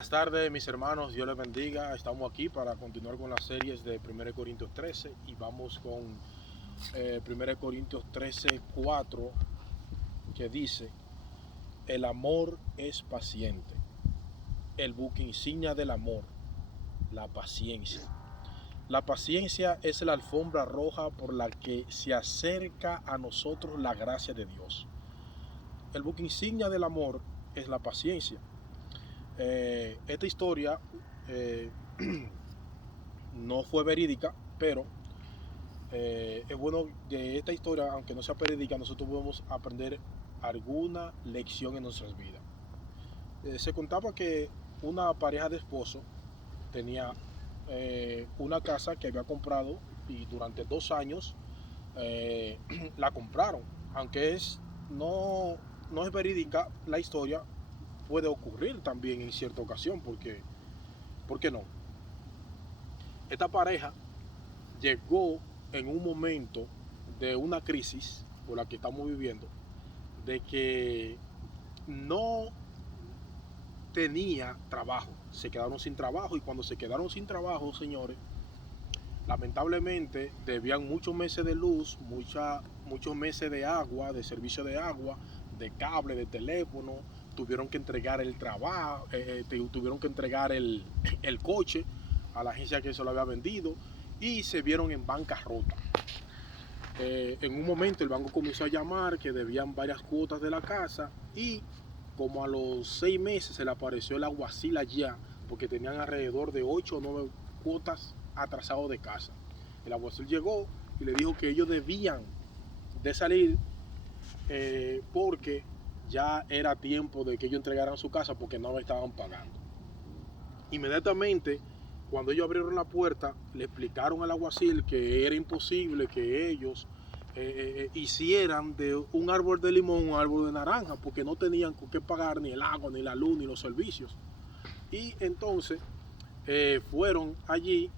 Buenas tardes, mis hermanos, Dios les bendiga. Estamos aquí para continuar con las series de 1 Corintios 13 y vamos con 1 Corintios 13, 4, que dice: el amor es paciente, el buque insignia del amor, la paciencia. La paciencia es la alfombra roja por la que se acerca a nosotros la gracia de Dios. El buque insignia del amor es la paciencia. Esta historia no fue verídica, pero es bueno de esta historia, aunque no sea verídica, nosotros podemos aprender alguna lección en nuestras vidas. Se contaba que una pareja de esposos tenía una casa que había comprado y durante 2 años la compraron. Aunque no es verídica la historia, puede ocurrir también en cierta ocasión, porque ¿por qué no? Esta pareja llegó en un momento de una crisis por la que estamos viviendo, de que no tenía trabajo, se quedaron sin trabajo, y cuando se quedaron sin trabajo, señores, lamentablemente debían muchos meses de luz, muchos meses de agua, de servicio de agua, de cable, de teléfono. Tuvieron que entregar el trabajo, tuvieron que entregar el coche a la agencia que se lo había vendido, y se vieron en bancarrota. En un momento el banco comenzó a llamar que debían varias cuotas de la casa, y como a los 6 meses se le apareció el alguacil allá, porque tenían alrededor de 8 o 9 cuotas atrasados de casa. El alguacil llegó y le dijo que ellos debían de salir, porque ya era tiempo de que ellos entregaran su casa porque no la estaban pagando. Inmediatamente, cuando ellos abrieron la puerta, le explicaron al alguacil que era imposible que ellos hicieran de un árbol de limón un árbol de naranja, porque no tenían con qué pagar ni el agua, ni la luz, ni los servicios. Y entonces fueron allí,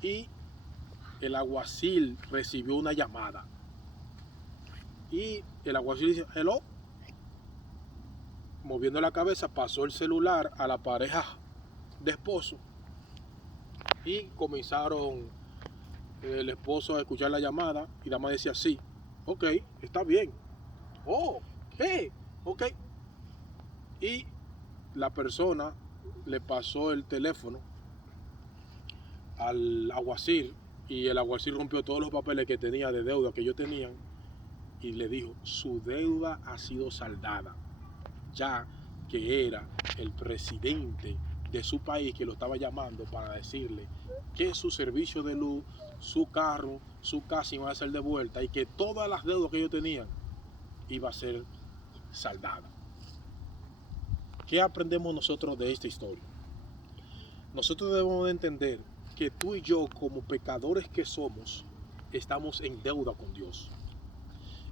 y el alguacil recibió una llamada. Y el alguacil dice: hello. Moviendo la cabeza, pasó el celular a la pareja de esposo, y comenzaron el esposo a escuchar la llamada, y la madre decía: sí, ok, está bien. Oh, ¿qué? Ok. Y la persona le pasó el teléfono al alguacil, y el alguacil rompió todos los papeles que tenía de deuda que ellos tenían, y le dijo: su deuda ha sido saldada, ya que era el presidente de su país que lo estaba llamando para decirle que su servicio de luz, su carro, su casa iban a ser de vuelta, y que todas las deudas que ellos tenían iba a ser saldada. ¿Qué aprendemos nosotros de esta historia? Nosotros debemos de entender que tú y yo, como pecadores que somos, estamos en deuda con Dios.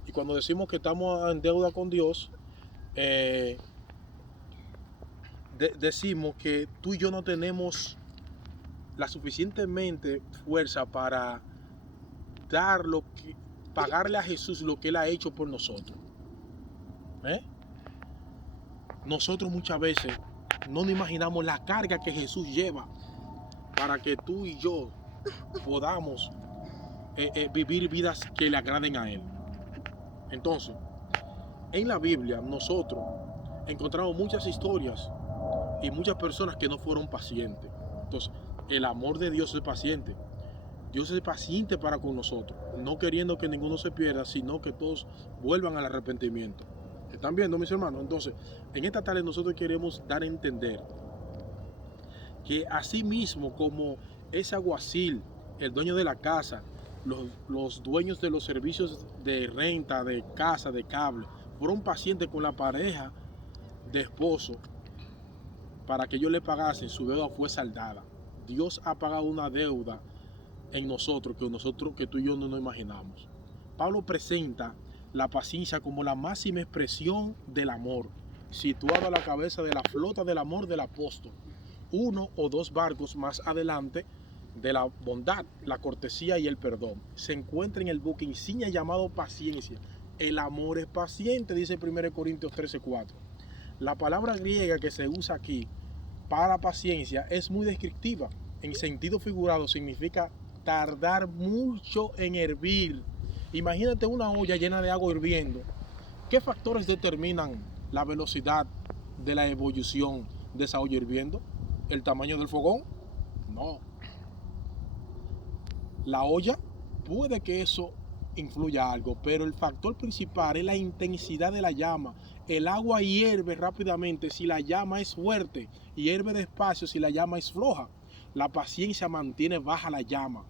Y cuando decimos que estamos en deuda con Dios, decimos que tú y yo no tenemos la suficientemente fuerza para pagarle a Jesús lo que Él ha hecho por nosotros. Nosotros muchas veces no nos imaginamos la carga que Jesús lleva para que tú y yo podamos vivir vidas que le agraden a Él. Entonces, en la Biblia nosotros encontramos muchas historias y muchas personas que no fueron pacientes. Entonces, el amor de Dios es paciente. Dios es paciente para con nosotros, no queriendo que ninguno se pierda, sino que todos vuelvan al arrepentimiento. ¿Están viendo, mis hermanos? Entonces, en esta tarde nosotros queremos dar a entender que así mismo como ese alguacil, el dueño de la casa, los dueños de los servicios de renta, de casa, de cable, fueron pacientes con la pareja de esposo para que ellos le pagasen, su deuda fue saldada. Dios ha pagado una deuda en nosotros que tú y yo no nos imaginamos. Pablo presenta la paciencia como la máxima expresión del amor, situado a la cabeza de la flota del amor del apóstol. 1 o 2 barcos más adelante, de la bondad, la cortesía y el perdón, se encuentra en el buque insignia llamado paciencia. El amor es paciente, dice 1 Corintios 13:4. La palabra griega que se usa aquí para paciencia es muy descriptiva. En sentido figurado significa tardar mucho en hervir. Imagínate una olla llena de agua hirviendo. ¿Qué factores determinan la velocidad de la ebullición de esa olla hirviendo? ¿El tamaño del fogón? No. La olla, puede que eso influya algo, pero el factor principal es la intensidad de la llama. El agua hierve rápidamente si la llama es fuerte y hierve despacio si la llama es floja. La paciencia mantiene baja la llama.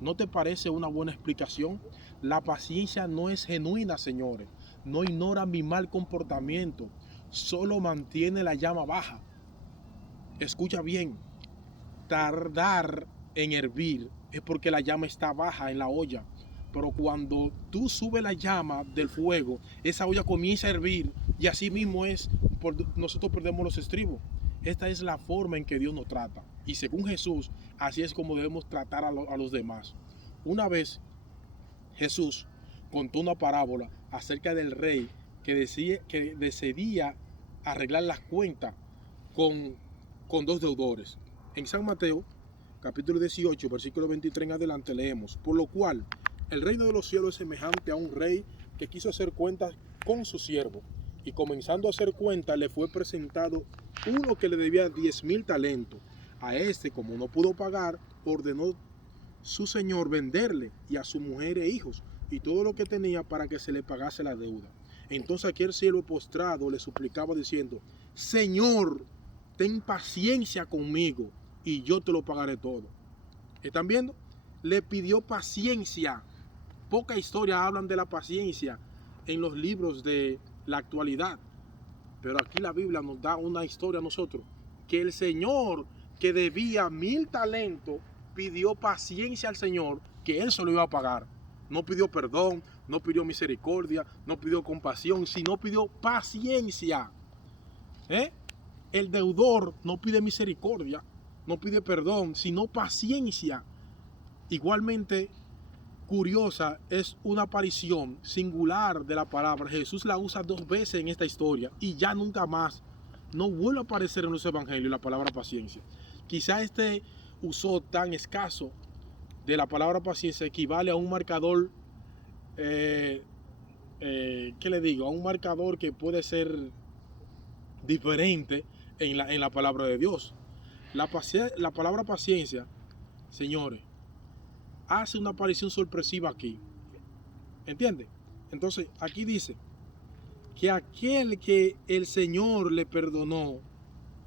¿No te parece una buena explicación? La paciencia no es genuina, señores. No ignora mi mal comportamiento, solo mantiene la llama baja. Escucha bien, tardar en hervir es porque la llama está baja en la olla. Pero cuando tú subes la llama del fuego, esa olla comienza a hervir y así mismo es, nosotros perdemos los estribos. Esta es la forma en que Dios nos trata. Y según Jesús, así es como debemos tratar a los demás. Una vez Jesús contó una parábola acerca del rey que decidía arreglar las cuentas con dos deudores. En San Mateo, capítulo 18, versículo 23 en adelante leemos: por lo cual el reino de los cielos es semejante a un rey que quiso hacer cuentas con su siervo, y comenzando a hacer cuentas le fue presentado uno que le debía 10,000 talentos. A este, como no pudo pagar, ordenó su señor venderle y a su mujer e hijos y todo lo que tenía para que se le pagase la deuda. Entonces aquel siervo postrado le suplicaba diciendo: Señor, ten paciencia conmigo y yo te lo pagaré todo. ¿Están viendo? Le pidió paciencia. Poca historia hablan de la paciencia en los libros de la actualidad, pero aquí la Biblia nos da una historia a nosotros, que el señor que debía 1,000 talentos pidió paciencia al Señor, que él se lo iba a pagar. No pidió perdón, no pidió misericordia, no pidió compasión, sino pidió paciencia. El deudor no pide misericordia, no pide perdón, sino paciencia. Igualmente curiosa es una aparición singular de la palabra. Jesús la usa 2 veces en esta historia y ya nunca más. No vuelve a aparecer en los evangelios la palabra paciencia. Quizá este uso tan escaso de la palabra paciencia equivale a un marcador, ¿qué le digo? A un marcador que puede ser diferente en la palabra de Dios. La palabra paciencia, señores, hace una aparición sorpresiva aquí. ¿Entiende? Entonces, aquí dice que aquel que el Señor le perdonó,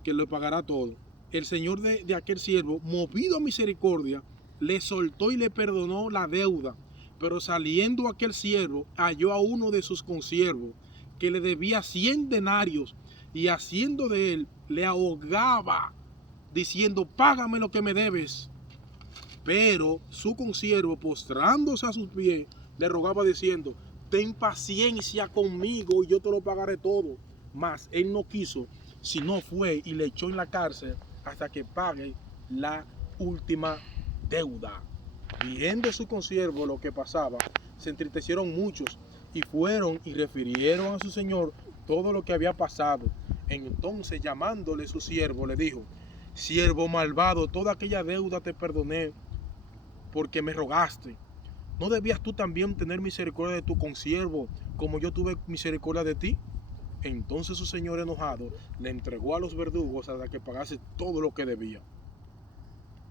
que le pagará todo, el Señor de aquel siervo, movido a misericordia, le soltó y le perdonó la deuda. Pero saliendo aquel siervo, halló a uno de sus consiervos que le debía 100 denarios y haciendo de él, le ahogaba, diciendo: págame lo que me debes. Pero su consiervo, postrándose a sus pies, le rogaba diciendo: ten paciencia conmigo y yo te lo pagaré todo. Mas él no quiso, sino fue y le echó en la cárcel hasta que pague la última deuda. Viendo su consiervo lo que pasaba, se entristecieron muchos y fueron y refirieron a su señor todo lo que había pasado. Entonces, llamándole su siervo, le dijo: siervo malvado, toda aquella deuda te perdoné porque me rogaste. ¿No debías tú también tener misericordia de tu consiervo como yo tuve misericordia de ti? Entonces su señor, enojado, le entregó a los verdugos hasta que pagase todo lo que debía.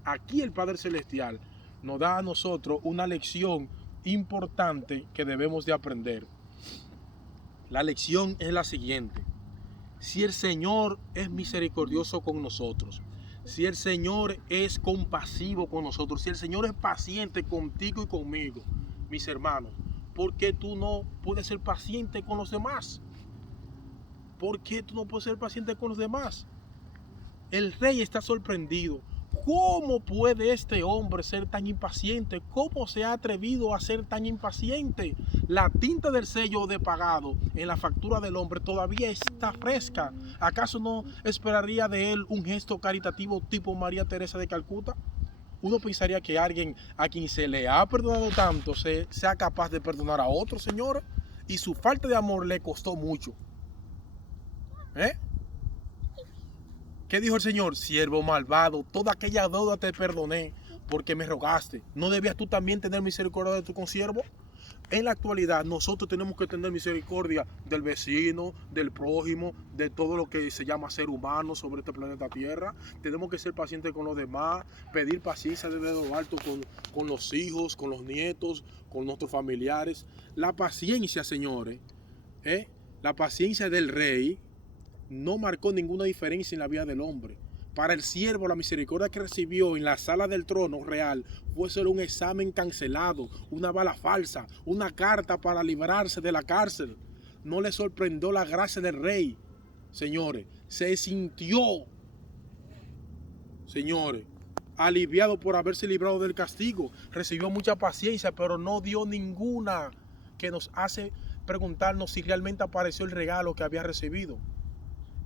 Aquí el Padre Celestial nos da a nosotros una lección importante que debemos de aprender. La lección es la siguiente: si el Señor es misericordioso con nosotros, si el Señor es compasivo con nosotros, si el Señor es paciente contigo y conmigo, mis hermanos, ¿por qué tú no puedes ser paciente con los demás? ¿Por qué tú no puedes ser paciente con los demás? El rey está sorprendido. ¿Cómo puede este hombre ser tan impaciente? ¿Cómo se ha atrevido a ser tan impaciente? La tinta del sello de pagado en la factura del hombre todavía está fresca. ¿Acaso no esperaría de él un gesto caritativo tipo María Teresa de Calcuta? Uno pensaría que alguien a quien se le ha perdonado tanto sea capaz de perdonar a otro, señor, y su falta de amor le costó mucho. ¿Qué dijo el Señor? Siervo malvado, toda aquella deuda te perdoné porque me rogaste. ¿No debías tú también tener misericordia de tu consiervo? En la actualidad nosotros tenemos que tener misericordia del vecino, del prójimo, de todo lo que se llama ser humano sobre este planeta Tierra. Tenemos que ser pacientes con los demás, pedir paciencia desde lo alto con los hijos, con los nietos, con nuestros familiares. La paciencia, señores, la paciencia del rey no marcó ninguna diferencia en la vida del hombre. Para el siervo, la misericordia que recibió en la sala del trono real fue solo un examen cancelado, una bala falsa, una carta para librarse de la cárcel. No le sorprendió la gracia del rey, señores. Se sintió, señores, aliviado por haberse librado del castigo. Recibió mucha paciencia, pero no dio ninguna, que nos hace preguntarnos si realmente apareció el regalo que había recibido.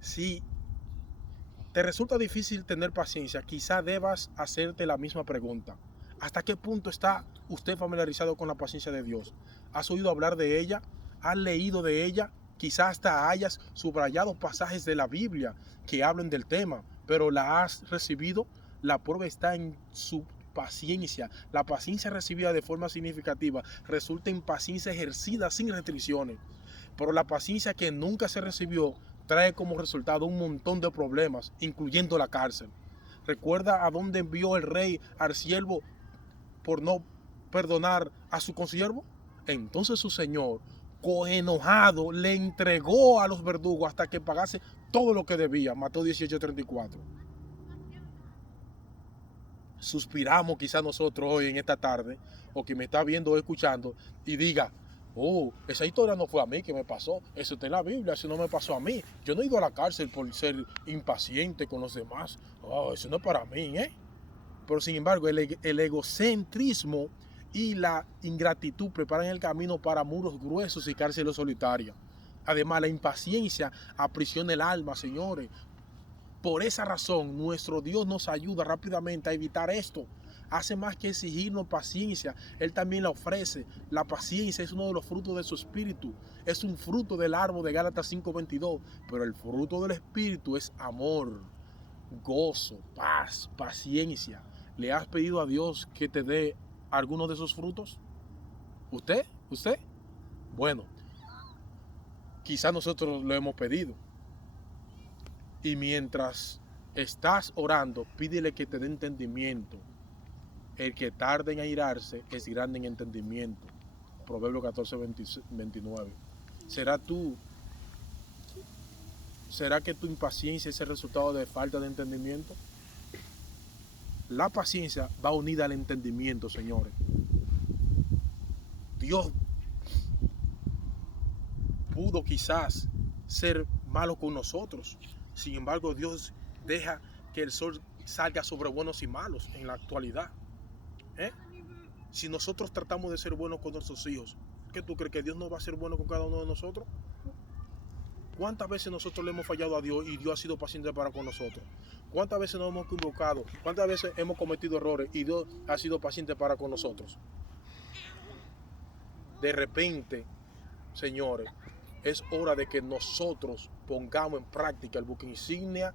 Si te resulta difícil tener paciencia, quizá debas hacerte la misma pregunta. ¿Hasta qué punto está usted familiarizado con la paciencia de Dios? ¿Has oído hablar de ella? ¿Has leído de ella? Quizá hasta hayas subrayado pasajes de la Biblia que hablen del tema, pero ¿la has recibido? La prueba está en su paciencia. La paciencia recibida de forma significativa resulta en paciencia ejercida sin restricciones. Pero la paciencia que nunca se recibió trae como resultado un montón de problemas, incluyendo la cárcel. ¿Recuerda a dónde envió el rey al siervo por no perdonar a su consiervo? Entonces su señor, coenojado, le entregó a los verdugos hasta que pagase todo lo que debía. Mateo 18:34. Suspiramos quizás nosotros hoy en esta tarde, o que me está viendo o escuchando, y diga: oh, esa historia no fue a mí que me pasó, eso está en la Biblia, eso no me pasó a mí. Yo no he ido a la cárcel por ser impaciente con los demás. Oh, eso no es para mí, Pero sin embargo, el egocentrismo y la ingratitud preparan el camino para muros gruesos y cárceles solitarias. Además, la impaciencia aprisiona el alma, señores. Por esa razón, nuestro Dios nos ayuda rápidamente a evitar esto. Hace más que exigirnos paciencia, Él también la ofrece. La paciencia es uno de los frutos de su espíritu. Es un fruto del árbol de Gálatas 5:22. Pero el fruto del espíritu es amor, gozo, paz, paciencia. ¿Le has pedido a Dios que te dé alguno de esos frutos? ¿Usted? ¿Usted? Bueno, quizás nosotros lo hemos pedido. Y mientras estás orando, pídele que te dé entendimiento. El que tarde en airarse es grande en entendimiento. Proverbios 14:29. ¿Será que tu impaciencia es el resultado de falta de entendimiento? La paciencia va unida al entendimiento, señores. Dios pudo quizás ser malo con nosotros. Sin embargo, Dios deja que el sol salga sobre buenos y malos en la actualidad. Si nosotros tratamos de ser buenos con nuestros hijos, ¿qué tú crees? ¿Que Dios no va a ser bueno con cada uno de nosotros? ¿Cuántas veces nosotros le hemos fallado a Dios y Dios ha sido paciente para con nosotros? ¿Cuántas veces nos hemos equivocado? ¿Cuántas veces hemos cometido errores y Dios ha sido paciente para con nosotros? De repente, señores, es hora de que nosotros pongamos en práctica el buque insignia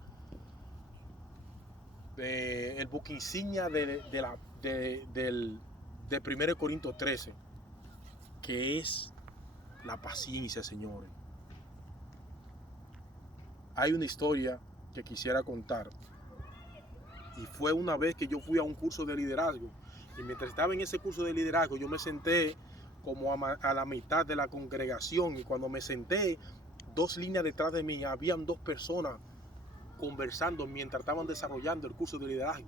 de 1 Corintios 13, que es la paciencia, señores. Hay una historia que quisiera contar, y fue una vez que yo fui a un curso de liderazgo, y mientras estaba en ese curso de liderazgo yo me senté como a la mitad de la congregación, y cuando me senté, 2 líneas detrás de mí habían 2 personas conversando mientras estaban desarrollando el curso de liderazgo.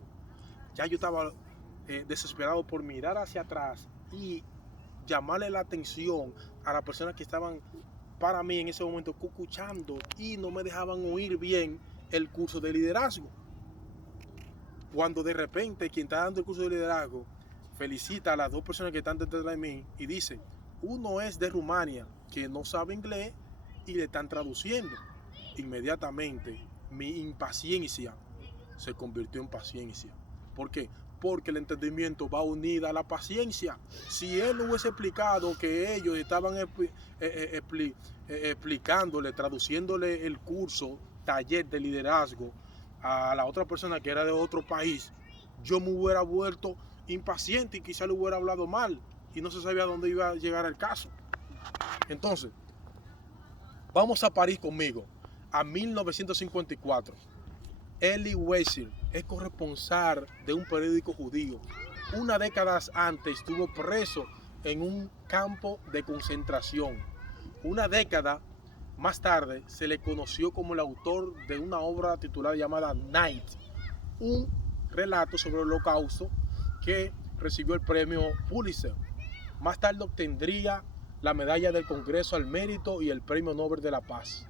Ya yo estaba desesperado por mirar hacia atrás y llamarle la atención a las personas que estaban para mí en ese momento escuchando y no me dejaban oír bien el curso de liderazgo. Cuando de repente quien está dando el curso de liderazgo felicita a las 2 personas que están detrás de mí y dice: uno es de Rumania que no sabe inglés y le están traduciendo. Inmediatamente mi impaciencia se convirtió en paciencia. ¿Por qué? Porque el entendimiento va unida a la paciencia. Si él no hubiese explicado que ellos estaban explicándole, traduciéndole el curso, taller de liderazgo, a la otra persona que era de otro país, yo me hubiera vuelto impaciente y quizá le hubiera hablado mal y no se sabía dónde iba a llegar el caso. Entonces, vamos a París conmigo, a 1954. Elie Wiesel es corresponsal de un periódico judío. Una década antes estuvo preso en un campo de concentración. Una década más tarde se le conoció como el autor de una obra titulada llamada Night, un relato sobre el Holocausto que recibió el premio Pulitzer. Más tarde obtendría la medalla del Congreso al Mérito y el Premio Nobel de la Paz.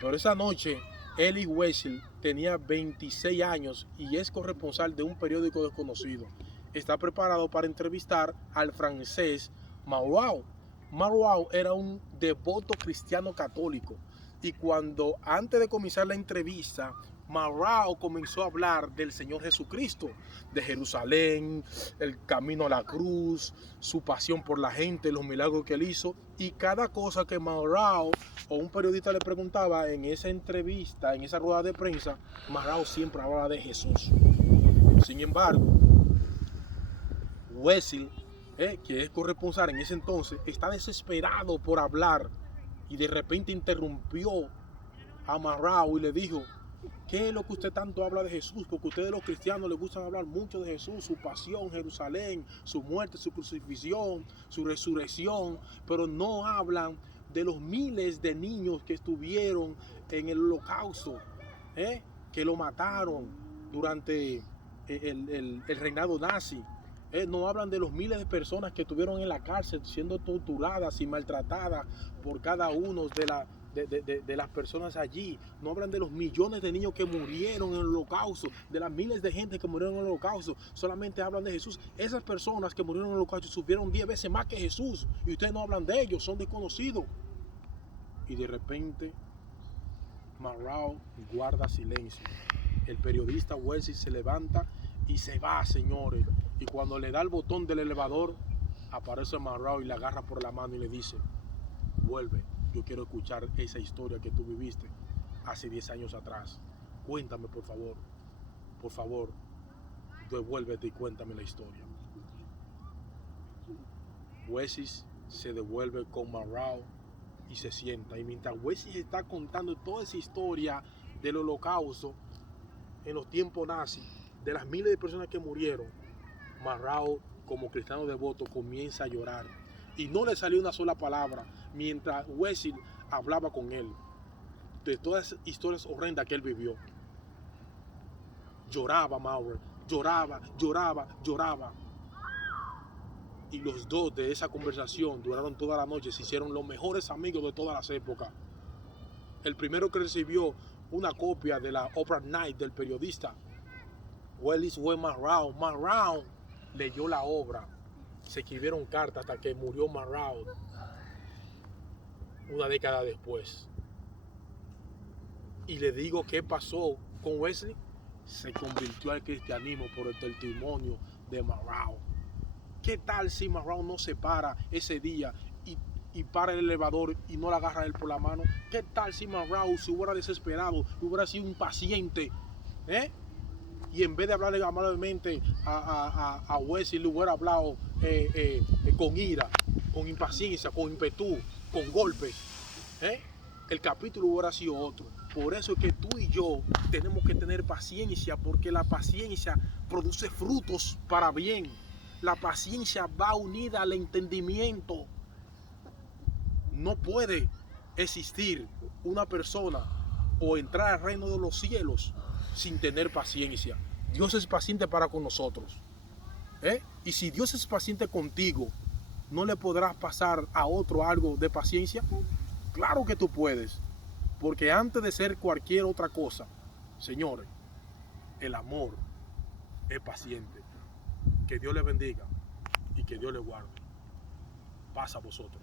Pero esa noche, Elie Wiesel tenía 26 años y es corresponsal de un periódico desconocido. Está preparado para entrevistar al francés Marois. Marois era un devoto cristiano católico y cuando antes de comenzar la entrevista, Marois comenzó a hablar del Señor Jesucristo, de Jerusalén, el camino a la cruz, su pasión por la gente, los milagros que él hizo, y cada cosa que Marois o un periodista le preguntaba en esa entrevista, en esa rueda de prensa, Marois siempre hablaba de Jesús. Sin embargo, Wiesel, que es corresponsal en ese entonces, está desesperado por hablar y de repente interrumpió a Marois y le dijo: ¿qué es lo que usted tanto habla de Jesús? Porque ustedes los cristianos les gustan hablar mucho de Jesús, su pasión, Jerusalén, su muerte, su crucifixión, su resurrección, pero no hablan de los miles de niños que estuvieron en el Holocausto, que lo mataron durante el reinado nazi. No hablan de los miles de personas que estuvieron en la cárcel siendo torturadas y maltratadas por cada uno de las personas allí. No hablan de los millones de niños que murieron en el Holocausto, de las miles de gente que murieron en el Holocausto. Solamente hablan de Jesús. Esas personas que murieron en el Holocausto sufrieron 10 veces más que Jesús y ustedes no hablan de ellos, son desconocidos. Y de repente Marois guarda silencio. El periodista Wiesel se levanta y se va, señores. Y cuando le da el botón del elevador, aparece Marois y le agarra por la mano y le dice: vuelve, yo quiero escuchar esa historia que tú viviste hace 10 años atrás. Cuéntame, por favor, devuélvete y cuéntame la historia. Wiesel se devuelve con Marois y se sienta. Y mientras Wiesel está contando toda esa historia del Holocausto en los tiempos nazis, de las miles de personas que murieron, Marois, como cristiano devoto, comienza a llorar. Y no le salió una sola palabra mientras Wiesel hablaba con él de todas las historias horrendas que él vivió. Lloraba Marois, lloraba. Y los dos de esa conversación duraron toda la noche, se hicieron los mejores amigos de todas las épocas. El primero que recibió una copia de la obra Night del periodista Wiesel fue Marois. Marois leyó la obra, se escribieron cartas hasta que murió Marois una década después. Y le digo qué pasó con Wiesel. Se convirtió al cristianismo por el testimonio de Marois. ¿Qué tal si Marois no se para ese día y para el elevador y no la agarra él por la mano? ¿Qué tal si Marois se hubiera desesperado y hubiera sido impaciente? Y en vez de hablarle amablemente a Wiesel, le hubiera hablado con ira, con impaciencia, con impetu, con golpes. El capítulo hubiera sido otro. Por eso es que tú y yo tenemos que tener paciencia, porque la paciencia produce frutos para bien. La paciencia va unida al entendimiento. No puede existir una persona o entrar al reino de los cielos sin tener paciencia. Dios es paciente para con nosotros. Y si Dios es paciente contigo, ¿no le podrás pasar a otro algo de paciencia? Claro que tú puedes. Porque antes de ser cualquier otra cosa, señores, el amor es paciente. Que Dios les bendiga y que Dios les guarde. Paz a vosotros.